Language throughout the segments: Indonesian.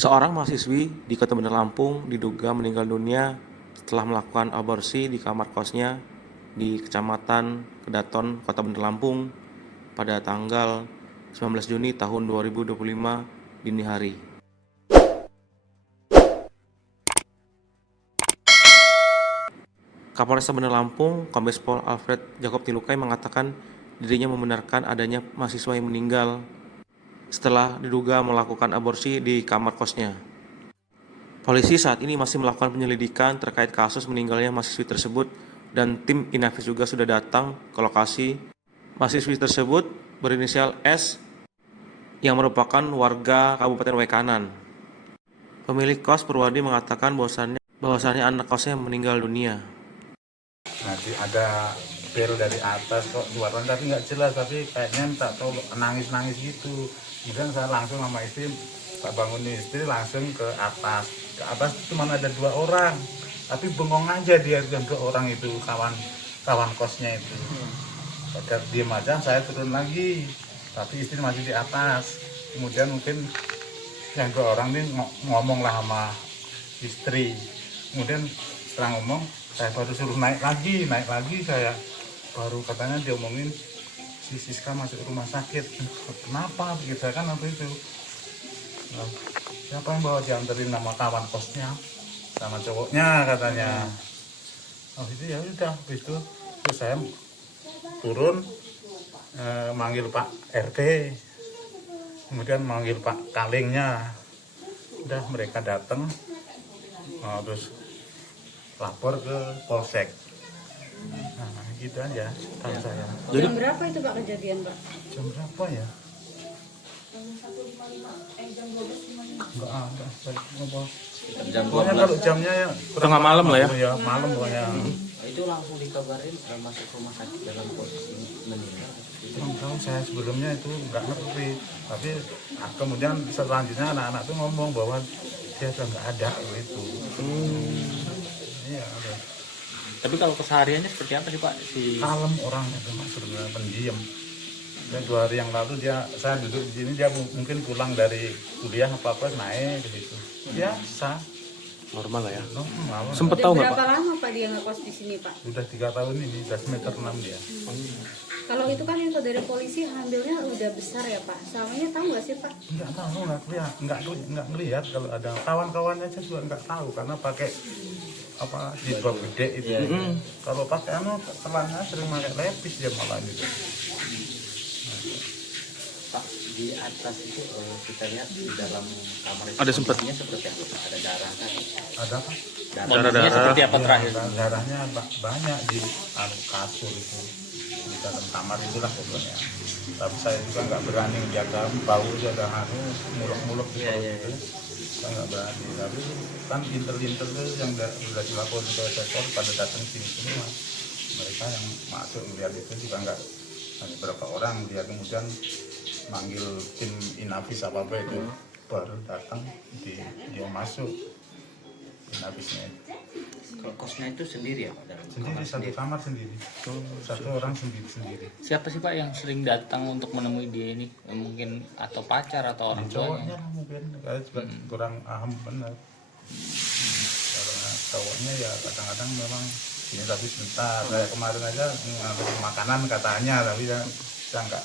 Seorang mahasiswi di Kota Bandar Lampung diduga meninggal dunia setelah melakukan aborsi di kamar kosnya di Kecamatan Kedaton, Kota Bandar Lampung pada tanggal 19 Juni tahun 2025 dini hari. Kapolresta Bandar Lampung, Kombes Pol Alfred Jacob Tilukai mengatakan dirinya membenarkan adanya mahasiswa yang meninggal setelah diduga melakukan aborsi di kamar kosnya. Polisi saat ini masih melakukan penyelidikan terkait kasus meninggalnya mahasiswi tersebut dan tim Inavis juga sudah datang ke lokasi. Mahasiswi tersebut berinisial S yang merupakan warga Kabupaten Waikanan. Pemilik kos Purwadi mengatakan bahwasannya anak kosnya meninggal dunia. Nanti ada bel dari atas kok suara tapi nggak jelas, tapi kayaknya tak tahu nangis gitu. Kemudian saya langsung sama istri, tak bangun istri langsung ke atas. Ke atas cuma ada 2 orang, tapi bengong aja dia, yang 2 orang itu kawan kosnya itu. Pada diem aja, saya turun lagi, tapi istri masih di atas. Kemudian mungkin yang 2 orang ini ngomong lah sama istri. Kemudian setelah ngomong, saya baru suruh naik lagi saya baru katanya diomongin si Siska masuk rumah sakit. Kenapa begitu? Saya kan waktu itu siapa yang bawa, dianterin nama kawan kosnya sama cowoknya katanya. Itu ya udah, habis itu terus saya turun manggil Pak RT, kemudian manggil Pak Kalingnya. Udah mereka datang, terus lapor ke Polsek. Nah, gitu aja tahu saya. Jadi jam berapa itu Pak kejadian, Pak? Jam berapa ya? Jam 12.55. Enggak ada. Pokoknya kalau jamnya ya Tengah malam lah ya. Ya, malam pokoknya. Itu langsung dikabarin masuk rumah sakit dalam posisi meninggal. Kurang tahu saya sebelumnya itu nggak ngerti. Tapi kemudian selanjutnya anak-anak tuh ngomong bahwa dia sudah nggak ada itu. Iya, ada. Tapi kalau kesehariannya seperti apa sih Pak? Kalem orangnya itu maksudnya pendiam. Dan 2 hari yang lalu saya duduk di sini, dia mungkin pulang dari kuliah apa naik ke situ. Biasa. Normal lah ya. Normal. Sempet tahu nggak Berapa Pak? lama Pak dia ngekos di sini Pak? Udah 3 tahun ini, udah semester 6 dia. Kalau itu kan info dari polisi hamilnya udah besar ya Pak. Suaminya tahu nggak sih Pak? Enggak tahu, enggak ngelihat. Kalau ada kawan-kawannya aja juga enggak tahu karena pakai apa jilbab gede itu. Kalau pakai telannya sering pakai lepis dia malah gitu. Pak, di atas itu kita lihat di dalam kamar itu Ada sempat seperti apa? Ada darah kan? Ada apa? Darahnya seperti apa terakhir? Darahnya banyak di kasur itu, di dalam kamar itulah pokoknya. Tapi saya juga nggak berani jaga, bau jaga muluk-muluk gitu. Saya nggak berani. Tapi kan intel-intel tuh yang sudah dilakukan ke sektor pada datang sini semua. Mereka yang masuk melihat itu juga nggak hanya berapa orang, dia kemudian manggil tim Inavis apa itu baru datang dia masuk Inavisnya. Kalau kosnya itu sendiri ya Pak? Sendiri, satu kamar sendiri. Satu orang sendiri. Siapa sih Pak yang sering datang untuk menemui dia ini? Mungkin atau pacar atau orang Cowoknya tuanya? lah mungkin, saya juga kurang paham benar. Karena cowoknya ya kadang-kadang memang ini tapi sebentar. Saya kemarin aja ngambil makanan katanya, tapi saya enggak,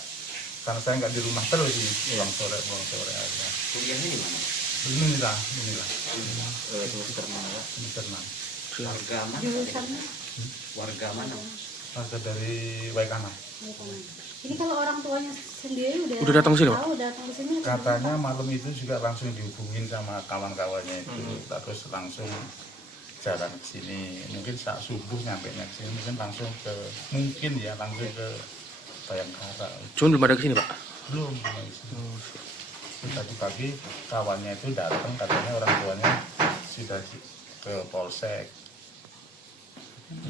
karena saya enggak di rumah terus sih, pulang sore aja. Kuliahnya di mana? Inilah. Semester mana? Semester 6. Warga mana? Jurusannya? Warga mana? Ada dari Waikanan. Ini kalau orang tuanya sendiri Udah datang sini, Pak? tahu datang ke sini. Katanya malam itu juga langsung dihubungin sama kawan-kawannya itu, terus langsung jalan ke sini. Mungkin saat subuh nyampe ke sini, mungkin langsung ke Bayangkara. Cuman belum ada kesini Pak? Belum. Tadi pagi kawannya itu datang, katanya orang tuanya sudah ke Polsek.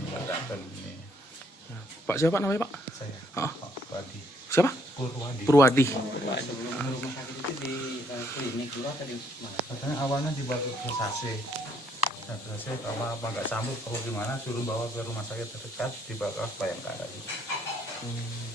Datang ini. Pak siapa namanya Pak? Saya. Ah. Pak Purwadi. Siapa? Purwadi. Purwadi. Sebelum rumah sakit itu di klinik dulu atau di mana? Katanya awalnya dibawa ke Sase. Nah, Sase apa nggak sambut, kalau gimana suruh bawa ke rumah sakit terdekat, dibawa ke Bayangkara.